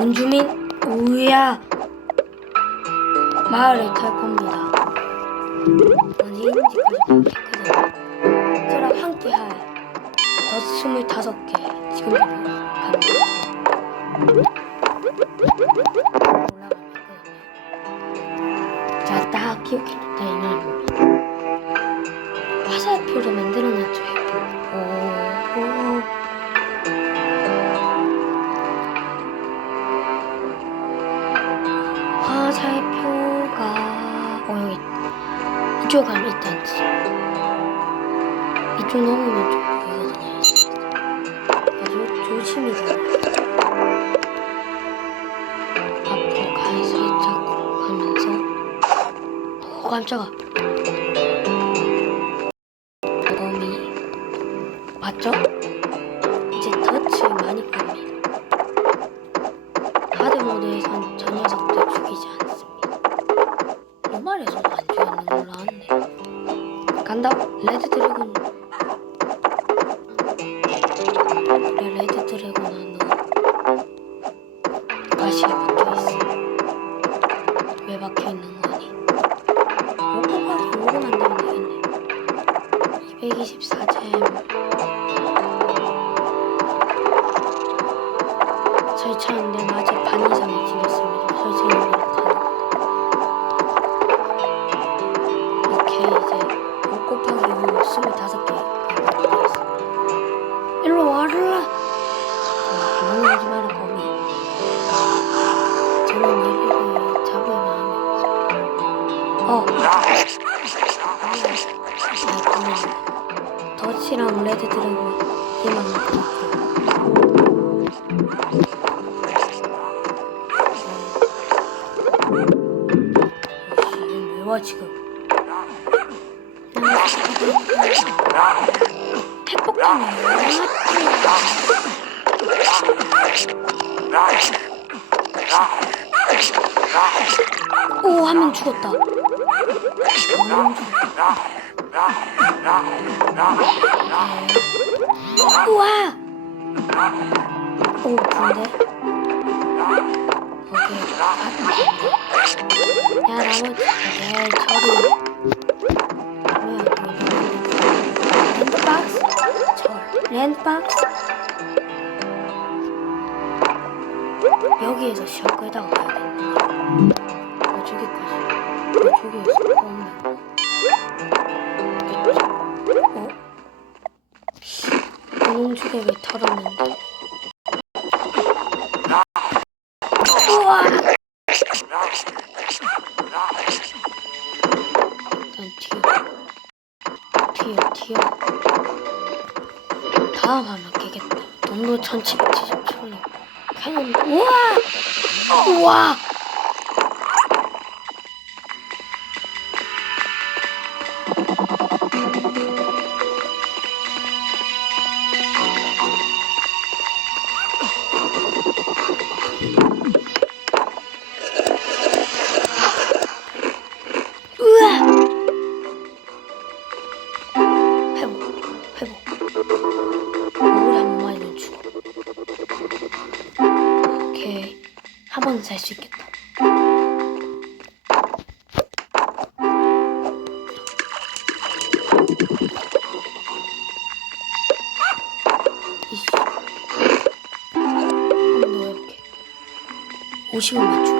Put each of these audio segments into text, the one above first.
원주민 우야 마을을 탈 겁니다. 어디인지까지 모르겠거든요. 저랑 함께 할 더 스물다섯 개 지금 갑니다. 이쪽 가면 일단 집. 이쪽 넘으면 좀 보이거든요. 아주 조심히 가. 앞으로 가 살짝 가면서 오 깜짝아. 설치하는데 아직 반 이상이 지났습니다. 설치하는 거는 이렇게 이제 5 곱하기 5 25개 되겠습니다. 일로 와라! 도망가지 마라 거미. 저는 얘를 잡을 마음이. 어. 아, 더치랑 레드 드래곤 오, 한 명 죽었다. 우와! 오, 근데? 오케이. 야, 나머지, 네, 저리. 랜드박스? 여기에서 시험 끌다가 가야 되는 어, 저기까지. 어, 저기에서 없네. 어? 공중에 왜 털었는데? 우와! 일단 튀어. 튀어, 튀어. 다음 하면 깨겠다. 농도 1777로. 캐논! 우와! 우와! 한 번은 살수 있겠다. 이씨. 한번 넣어볼게. 50원 맞추고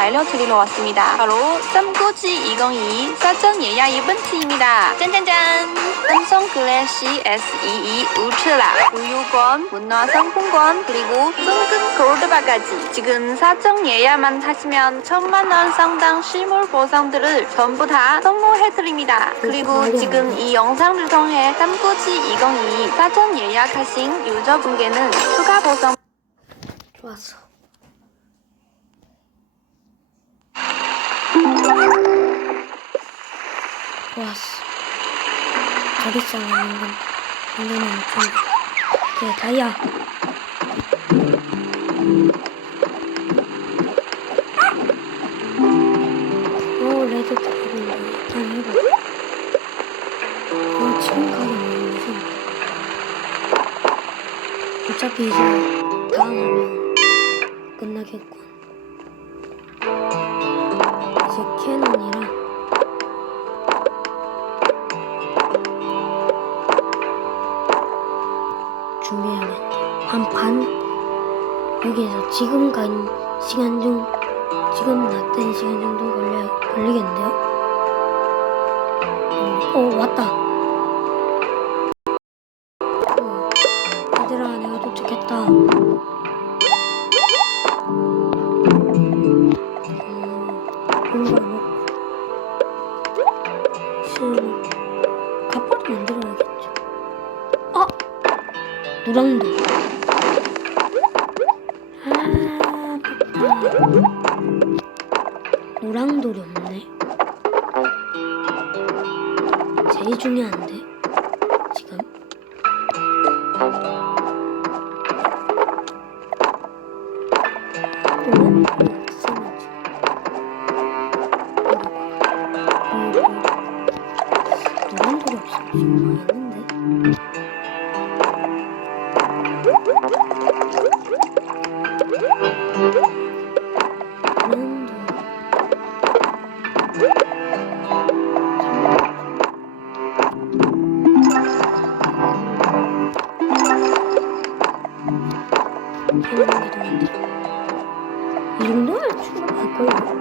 알려드리러 왔습니다. 바로 쌈꼬지 2022 사전 예약 이벤트입니다. 짠짠짠! 삼성 글래시 S22 울트라 우유권, 문화 상품권, 그리고 순금 골드바까지 지금 사전 예약만 하시면 천만 원 상당 실물 보상들을 전부 다 선물해드립니다. 그리고 지금 이 영상을 통해 쌈꼬지 2022 사전 예약하신 유저분께는 추가 보상 좋았어. 좋았어. 자릿장 있는 건 당연히 좀 오케이 다이아. 오 레드 드래곤 일단 해봐. 어 지금 가면 무슨 어차피 이제 다음 하면 끝나겠군. 이제 캐논이라 여기에서 지금 간 시간 중 지금 났던 시간 정도 걸려 걸리겠는데요? 음, 오 왔다. 어, 얘들아 내가 도착했다. 먹고 실 갑바도 만들어야겠죠 아! 노랑도 노랑돌이 없네 제일 중요한데 지금 노랑돌이 없으면 지금 노란돌이 없으 24 mu? Koyun.